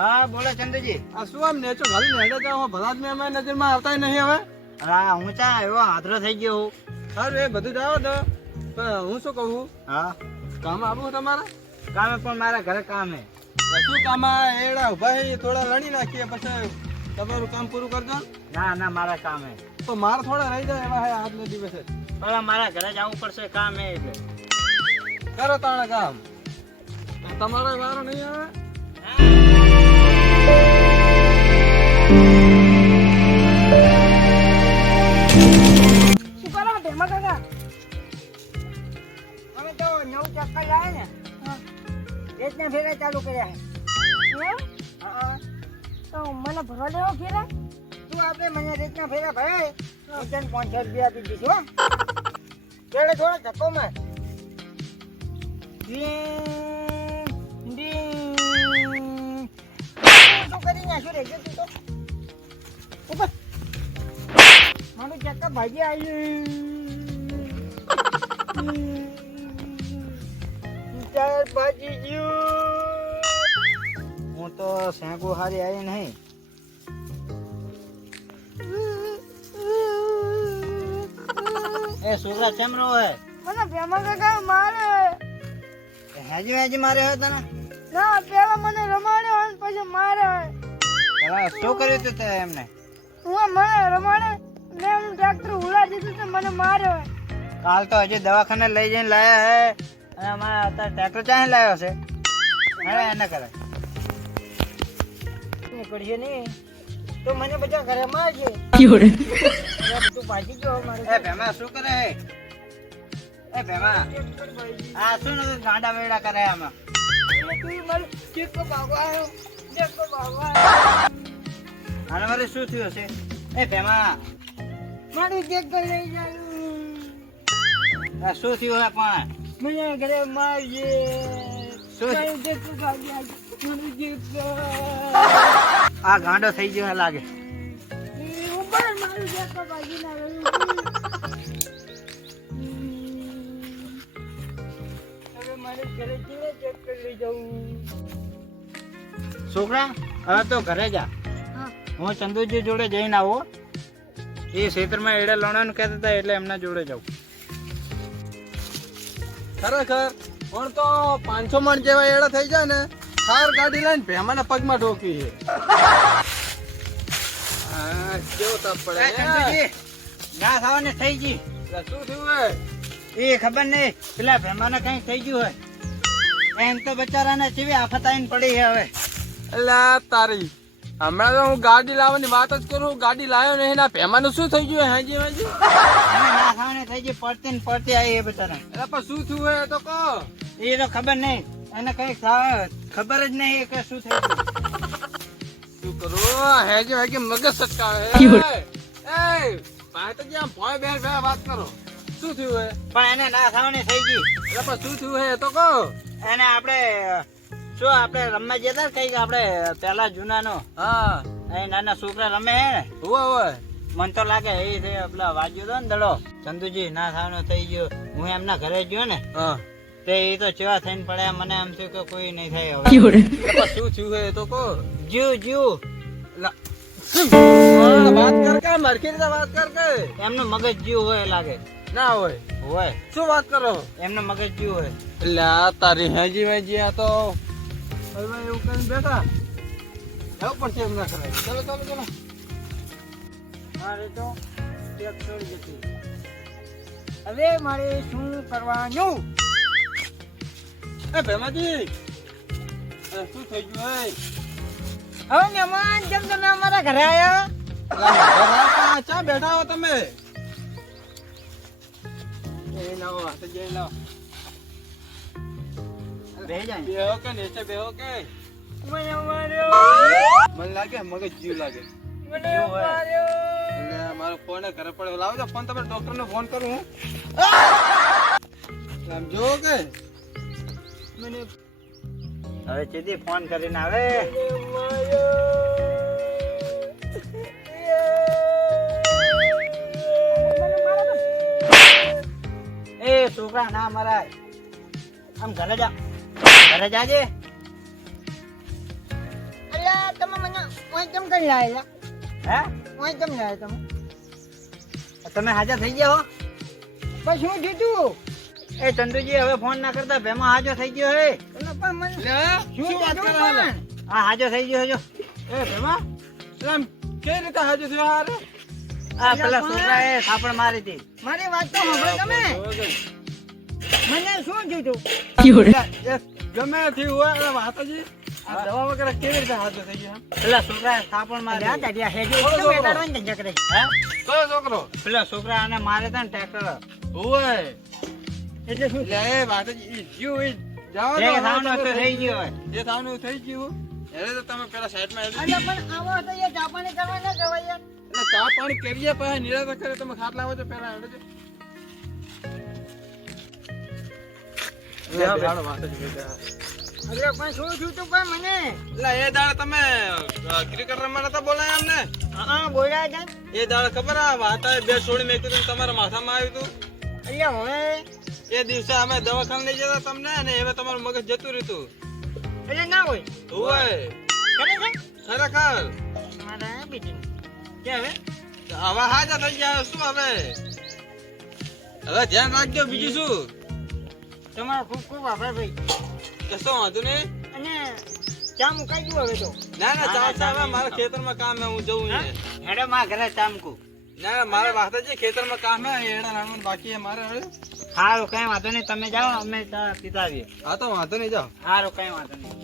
હા બોલો ચંદ્રજી. આ શું આમ નેચો ખાલી નેડે જાવ ભલા જ મેં નજરમાં આવતા નહીં હવે. હા હું ચા એવો હાથરો થઈ ગયો હું. સારું એ બધું જાવ તો પણ હું શું કહું, હા કામ આવું તમારા કામે પણ મારા ઘરે કામ હે. શું કામ એડા ઉભા છે થોડા લણી નાખીએ પછી તમારું કામ પૂરું કરજો. ના ના મારા કામ હે. તો માર થોડા રહી જાય એવા હે આજના દિવસે. પણ મારા ઘરે જવું પડશે કામ હે એટલે. કરો તાણે કામ, તમારો વારો નહીં આવે. શું કરો ભેમા કાકા? અમે તો નવું ચક્કર લાવે ને એટલા ફેરા ચાલુ કર્યા છે. એમ? હા તો મને ભરવા દેવો ફેરા? તું આપણે મને રીતના ફેરા ભરાય હું તને 500 રૂપિયા આપી દઈશ હો. પેલે થોડો ધક્કો માર. શું કરી નાખ્યું રે તું તો ઉપર મારું ચક્કર ભાગી આવ્યું. ચાર ભાજી ગયું. હું તો શેંકુ હારી આવી નહીં. એ છોકરા કેમ રો હે? મને ભેમા કાકા મારે. હેજી હેજી મારે હે તને? ના પેલા મને રમાડ્યો અને પછી મારે. પેલા શું કર્યું તું તે એમને? મને રમાડે ને હું ટ્રેક્ટર ઉડા દીધું તો મને માર્યો. કાલ તો હજી દવાખાને લઈ જઈને લાયા હે અને અમારા અત્યારે ટ્રેક્ટર ચાહે લાવ્યો છે. હવે એને કરે નીકળશે નહીં તો મને બધા ઘરે મારશે. તું ભાગી ગયો મારે. એ ભેમા શું કરે? એ ભેમા આ શું ને ગાંડા વેડા કરે આમાં? આને મારે શું થયું હશે? એ ભેમા મારું ટ્રેક્ટર લઈ જાય. આ શું થયું હે પણ? મને ઘરે મારજે. શું મારું ટ્રેક્ટર ભાગી આવ્યું. મારું ટ્રેક્ટર. આ ગાંડો થઈ ગયો હે લાગે. ઉપર મારું ટ્રેક્ટર ભાગી ના રહ્યું. હવે મારે ઘરે જઈને ટ્રેક્ટર લઈ જવું. છોકરા હવે તો ઘરે જા. હું ચંદુજી જોડે જઈને આવો. એ ક્ષેત્રમાં એડા લણવાનું કહેતા હતા એટલે એમના જોડે જાઉં. ખરેખર પણ તો 500 મણ જેવા એડા થઈ જાય ને થાર ગાડી લઈને ભેમાના પગમાં ઠોકી છે. હા કેવો તાપ પડે એ ચંદુજી ના થવાને થઈ ગઈ. એટલે શું થયું હે? એ ખબર નહીં પેલા ભેમાને કઈ થઈ ગયું હોય. એમ તો બચારાને ચીવી આફત આવીને પડી છે હવે. અલ્યા તારી હમણાં તો હું ગાડી લાવવાની વાત જ કરું, ગાડી લાવ્યો નહીં ના ભેમાનું શું થઈ ગયું હાજી હાજી? એને ના થવાને થઈ ગઈ પડતી ને પડતી આવી એ બચારા. એટલે પણ શું થયું હે તો કહો. એ તો ખબર નહીં એને કઈ ખબર જ નહીં કે શું થઈ ગયું. શું કરું હેજી હેજી મગજ સટકાવે. એ ભાઈ તો જ્યાં ભોય બે વાત કરો. શું થયું હે? પણ એને ના થવાની થઈ ગઈ. એટલે પણ શું થયું હે તો કહો. એને આપણે શું આપણે રમવા જતા કઈક આપણે પેલા જૂનાનો હા એ નાના છોકરા રમે હે ને હોય હોય મને તો લાગે એ છે પેલા વાજ્યો તો ને દડો ચંદુજી ના થવાનો થઈ ગયો. હું એમના ઘરે ગયો ને હા તે એ તો ચેવા થઈને પડ્યા. મને એમ થયું કે કોઈ નહીં થાય હવે. શું થયું હે તો કહો. જીવ જીવ વાત કર કે મરખી રીતે વાત કર કે. એમનો મગજ જીવ હોય લાગે. ના હોય હોય શું વાત કરો? એમનો મગજ જીવ હોય. એટલે આ તારી હેજી વેજી આ તો હવે એવું કઈ બેઠા જવું પડશે એમ ના કરાય. ચલો ચલો ચલો. મારે તો ટેપ છોડી જતી. હવે મારે શું કરવાનું? એ ભેમાજી શું થઈ ગયું હે? હવે મહેમાન કેમ તમે અમારા ઘરે આવ્યા? ચા બેઠા હો તમે? એ લાવો હાથે જઈ લાવો. બેહી જાય. બેહો કે નીચે બેહો કે. મને માર્યો. મને લાગે મગજ જીવ લાગે. મને માર્યો. એટલે મારો ફોન ઘરે પડ્યો. લાવો તો ફોન તમે ડોક્ટર ને ફોન કરું હું. આમ જો કે મને હવે સીધી ફોન કરીને આવે. એ છોકરા ના મરાય. આમ ઘરે જા, ઘરે જાજે. અલ્યા તમે મને ઓય કેમ કરી લાયા? હે ઓય કેમ લાયા તમે? તમે હાજર થઈ ગયા હો? પછી હું જીતું. એ ચંદુજી હવે ફોન ના કરતા ભેમાં હાજર થઈ ગયો હે. એટલે પણ મને લે, શું વાત જીતું કરે હાલે? પણ. હા હાજર થઈ ગયો હજો. એ ભેમા એટલે આમ કેવી રીતે હાજર થયો હારે? આ પેલા છોકરા એ થાપડ મારી હતી. મારી વાત તો સાંભળો તમે. મને શું જીતું? એ ગમે થયું હોય એટલે માતાજી આ દવા વગર કેવી રીતે હાજર થઈ ગયા? પેલા છોકરા એ થાપડ મારી. અલ્યા દાદિયા હેજો બોલો, તમે બોલો. એકાડવાની ધંધા કરે. હે કયો છોકરો? પેલા છોકરા આને મારે હતા ને ટ્રેક્ટર. ઓય એટલે શું? એટલે એ માતાજી ઈ જીવ ઈ જાઓ જે તો થવાનું હતું થઈ ગયું હોય. જે થવાનું થઈ ગયું એને તો તમે પેલા સાઈડમાં અલ્યા પણ આવો તો એ જાપાની કરવા ના જવાય યાર. એટલે ચા પાણી કરીએ પછી નિરાશ કરે તમે ખાટ લાવો છો પેલા હેડો છો. બેહાડો માતાજી બેટા. અલ્યા પણ શું જીતું પણ મને? એટલે એ દાડે તમે ક્રિકેટ રમવા નતા બોલાય અમને? હા બોલ્યા છે. એ દાડે ખબર આ વાતા બે છોડી મેક્યું હતું ને તમારા માથામાં આવ્યું હતું. અલ્યા હવે એ દિવસે અમે દવાખાને લઈ જતા તમને અને હવે તમારું મગજ જતું રહ્યું એટલે ના હોય. હોય કરે છે? ખરેખર. મારા બીજું. કે હવે? હવે હાજા થઈ ગયા શું હવે ધ્યાન રાખજો બીજું શું. તમારો ખૂબ ખૂબ આભાર ભાઈ. કશો વાંધો નહીં. અને ચા મુકાઈ ગયું હવે તો. ના ના ચા ચા હવે મારા ખેતરમાં કામ હે હું જઉં હા? અહીંયા. હેડો માં ઘરે ચામકું. ના ના મારા વાતાજી ખેતરમાં કામ હે એડા રાણવાનું બાકી હે મારે હવે. સારું કઈ વાંધો નહીં, તમે જાઓ અમે ચા પીતા આવીએ. હા તો વાંધો નહીં જાઓ. સારું કઈ વાંધો નહીં.